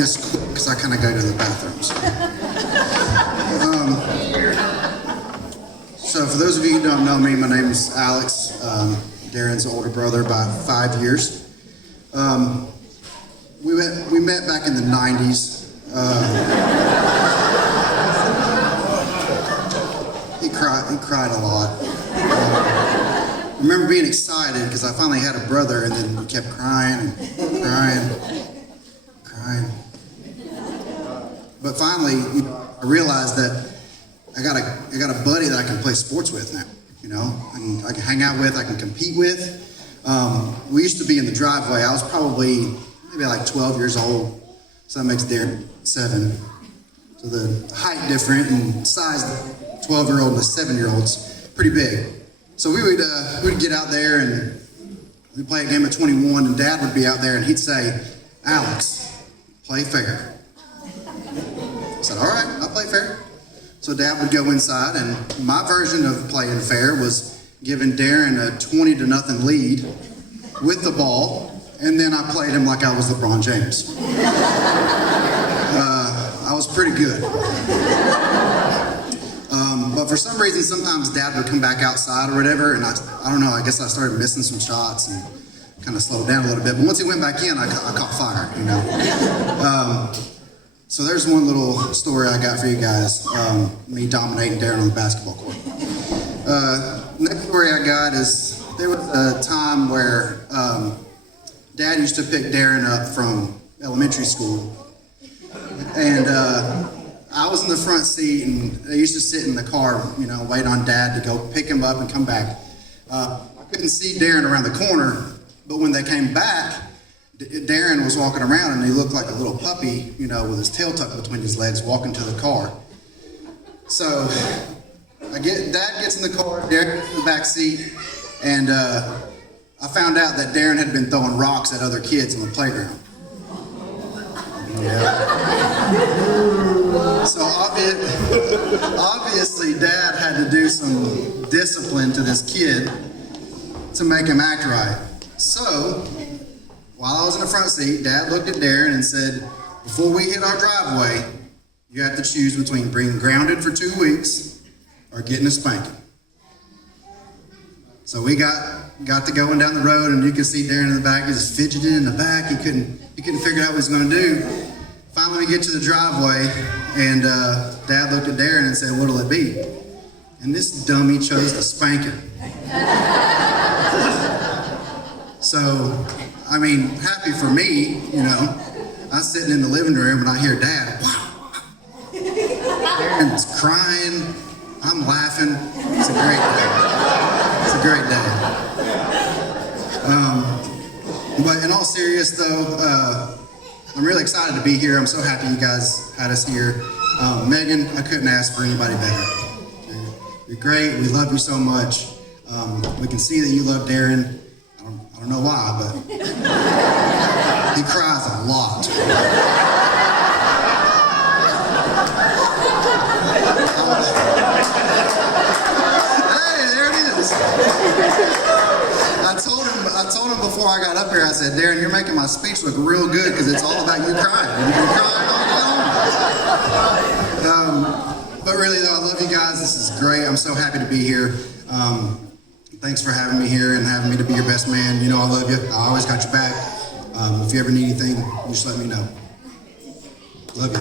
this quick because I kind of go to the bathroom. So for those of you who don't know me, my name is Alex. Darren's older brother by 5 years. We met back in the 90s. He cried a lot. I remember being excited because I finally had a brother, and then we kept crying and crying. But finally, I realized that I got a buddy that I can play sports with now. I can hang out with, I can compete with. We used to be in the driveway. I was probably maybe like 12 years old, so that makes Darren 7. So the height different and size, 12-year-old and a 7-year-old's pretty big. So we would get out there and we'd play a game of 21, and Dad would be out there and he'd say, "Alex, play fair." I said, "All right, I'll play fair." So Dad would go inside, and my version of playing fair was giving Darren a 20-0 lead with the ball, and then I played him like I was LeBron James. I was pretty good. But for some reason, sometimes Dad would come back outside or whatever, and I don't know, I guess I started missing some shots and kind of slowed down a little bit. But once he went back in, I caught fire, So there's one little story I got for you guys, me dominating Darren on the basketball court. Next story I got is, there was a time where Dad used to pick Darren up from elementary school, and I was in the front seat, and I used to sit in the car, wait on Dad to go pick him up and come back. I couldn't see Darren around the corner, but when they came back, Darren was walking around and he looked like a little puppy, with his tail tucked between his legs, walking to the car. So Dad gets in the car, Darren gets in the back seat, and I found out that Darren had been throwing rocks at other kids in the playground. So obviously Dad had to do some discipline to this kid to make him act right. So while I was in the front seat, Dad looked at Darren and said, "Before we hit our driveway, you have to choose between being grounded for 2 weeks or getting a spanking." So we got to going down the road, and you could see Darren in the back. He was fidgeting in the back. He couldn't figure out what he was going to do. Finally, we get to the driveway, and Dad looked at Darren and said, "What'll it be?" And this dummy chose the spanking. So, happy for me, I'm sitting in the living room and I hear Dad, "Wow." Darren's crying, I'm laughing. It's a great day. It's a great day. But in all seriousness though, I'm really excited to be here. I'm so happy you guys had us here. Magan, I couldn't ask for anybody better. You're great, we love you so much. We can see that you love Darren. I don't know why, but he cries a lot. Hey, there it is. I told him before I got up here, I said, "Darren, you're making my speech look real good because it's all about you crying. You've been crying all day long." But really though, I love you guys. This is great. I'm so happy to be here. Thanks for having me here and having me to be your best man. I love you. I always got your back. If you ever need anything, just let me know. Love you.